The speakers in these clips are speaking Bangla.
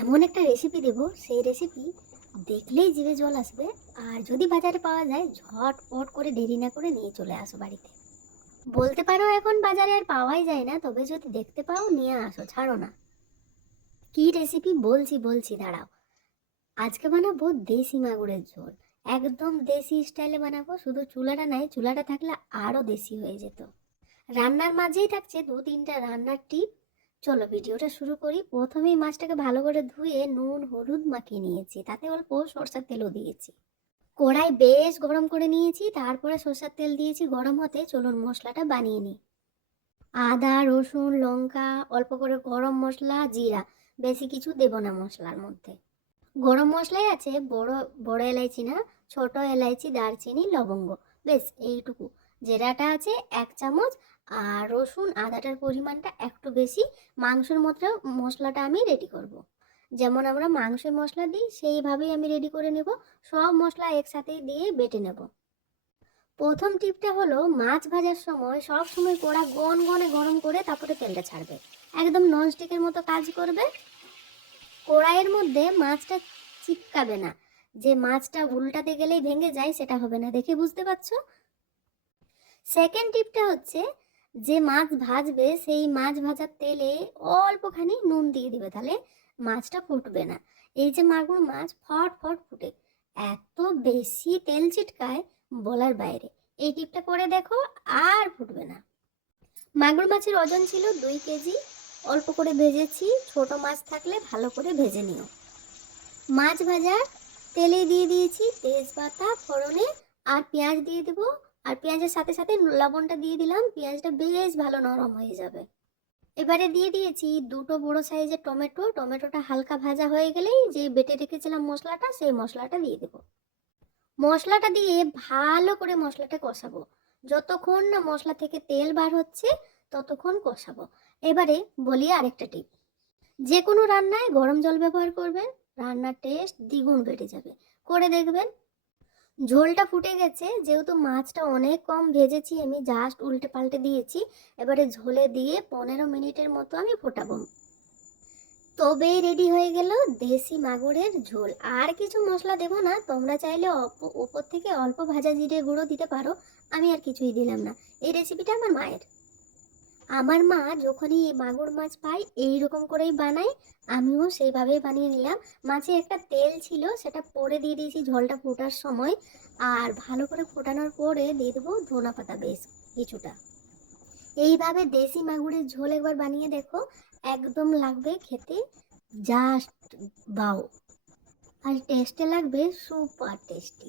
এমন একটা রেসিপি দেব, সেই রেসিপি দেখলেই জিভে জল আসবে। আর যদি বাজারে পাওয়া যায়, ঝটপট করে দেরি না করে নিয়ে চলে আসো বাড়িতে। বলতে পারো এখন বাজারে আর পাওয়াই যায় না, তবে যদি দেখতে পাও নিয়ে আসো, ছাড়ো না। কি রেসিপি বলছি বলছি, দাঁড়াও। আজকে বানাবো দেশি মাগুরের ঝোল। একদম দেশি স্টাইলে বানাবো, শুধু চুলাটা নাই, চুলাটা থাকলে আরো দেশি হয়ে যেত। রান্নার মাঝেই থাকছে দু তিনটা রান্নার টিপ। চলো ভিডিওটা শুরু করি। প্রথমেই মাছটাকে ভালো করে ধুয়ে নুন হলুদ মাখিয়ে নিয়েছি, তাতে অল্প সরষের তেলও দিয়েছি। কড়াই বেশ গরম করে নিয়েছি, তারপরে সরষের তেল দিয়েছি। গরম হতে চলুন মশলাটা বানিয়ে নিই। আদা রসুন লঙ্কা, অল্প করে গরম মশলা জিরা, বেশি কিছু দেব না মশলার মধ্যে। গরম মশলাই আছে বড় বড় এলাইচি না, ছোট এলাইচি দারচিনি লবঙ্গ, বেশ এইটুকু। জিরাটা আছে 1 চামচ। আর রসুন আদাটার পরিমাণটা একটু বেশি। মাংসের মতো মশলাটা আমি রেডি করব। যেমন আমরা মাংসের মশলা দিই সেইভাবেই আমি রেডি করে নেব। সব মশলা একসাথে দিয়ে বেটে নেব। প্রথম টিপটা হলো, মাছ ভাজার সময় সব সময় কড়া গনগনে গরম করে তারপরে তেলটা ছাড়বে। একদম ননস্টিকের মতো কাজ করবে। কড়াইয়ের মধ্যে মাছটা চিপকাবে না, যে মাছটা উল্টাতে গেলেই ভেঙে যায় সেটা হবে না, দেখে বুঝতে পারছো। সেকেন্ড টিপটা হচ্ছে, যে মাছ ভাজবে সেই মাছ ভাজার তেলে অল্পখানি নুন দিয়ে দিবে, তাহলে মাছটা ফুটবে না। এই যে মাগুর মাছ ফট ফট ফুটে, এত বেশি তেল ছিটকায় বলার বাইরে। এই টিপটা করে দেখো, আর ফুটবে না। মাগুর মাছের ওজন ছিল 2 কেজি। অল্প করে ভেজেছি, ছোট মাছ থাকলে ভালো করে ভেজে নিও। মাছ ভাজার তেলে দিয়ে দিয়েছি তেজপাতা ফোড়নে, আর পেঁয়াজ দিয়ে দেবো। আর পেঁয়াজের সাথে সাথে লবণটা দিয়ে দিলাম, পেঁয়াজটা বেশ ভালো নরম হয়ে যাবে। এবারে দিয়ে দিয়েছি দুটো বড় সাইজের টমেটো। টমেটোটা হালকা ভাজা হয়ে গেলেই যে বেটে রেখেছিলাম মশলাটা, সেই মশলাটা দিয়ে দেবো। মশলাটা দিয়ে ভালো করে মশলাটা কষাবো। যতক্ষণ না মশলা থেকে তেল বার হচ্ছে ততক্ষণ কষাবো। এবারে বলি আরেকটা টিপ, যে কোনো রান্নায় গরম জল ব্যবহার করবেন, রান্নার টেস্ট দ্বিগুণ বেড়ে যাবে। করে দেখবেন। ঝোলটা ফুটে গেছে, যেহেতু মাছটা অনেক কম ভেজেছি, আমি জাস্ট উল্টে পাল্টে দিয়েছি। এবারে ঝোলে দিয়ে 15 মিনিটের মতো আমি ফোটাবো। তবেই রেডি হয়ে গেল দেশি মাগুরের ঝোল। আর কিছু মশলা দেবো না, তোমরা চাইলে উপর থেকে অল্প ভাজা জিরে গুঁড়ো দিতে পারো। আমি আর কিছুই দিলাম না। এই রেসিপিটা আমার মায়ের। আমার মা যখনই এই মাগুর মাছ পায় এই রকম করেই বানায়। আমিও সেইভাবেই বানিয়ে নিলাম। মাছে একটা তেল ছিল, সেটা পরে দিয়ে দিয়েছি ঝোলটা ফোটার সময়। আর ভালো করে ফোটানোর পরে দিয়ে দেবো ধনা পাতা বেশ কিছুটা। এইভাবে দেশি মাগুরের ঝোল একবার বানিয়ে দেখো, একদম লাগবে খেতে জাস্ট বাও। আর টেস্টে লাগবে সুপার টেস্টি।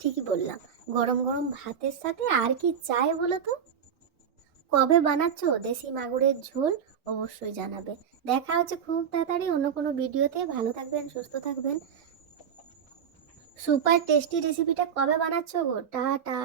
ঠিকই বললাম। গরম গরম ভাতের সাথে আর কি চাই বলো তো। কবে বানাচ্ছো দেশি মাগুরের ঝোল অবশ্যই জানাবে। দেখা হচ্ছে খুব তাড়াতাড়ি অন্য কোনো ভিডিওতে। ভালো থাকবেন সুস্থ থাকবেন। সুপার টেস্টি রেসিপিটা কবে বানাচ্ছো গো? টাটা।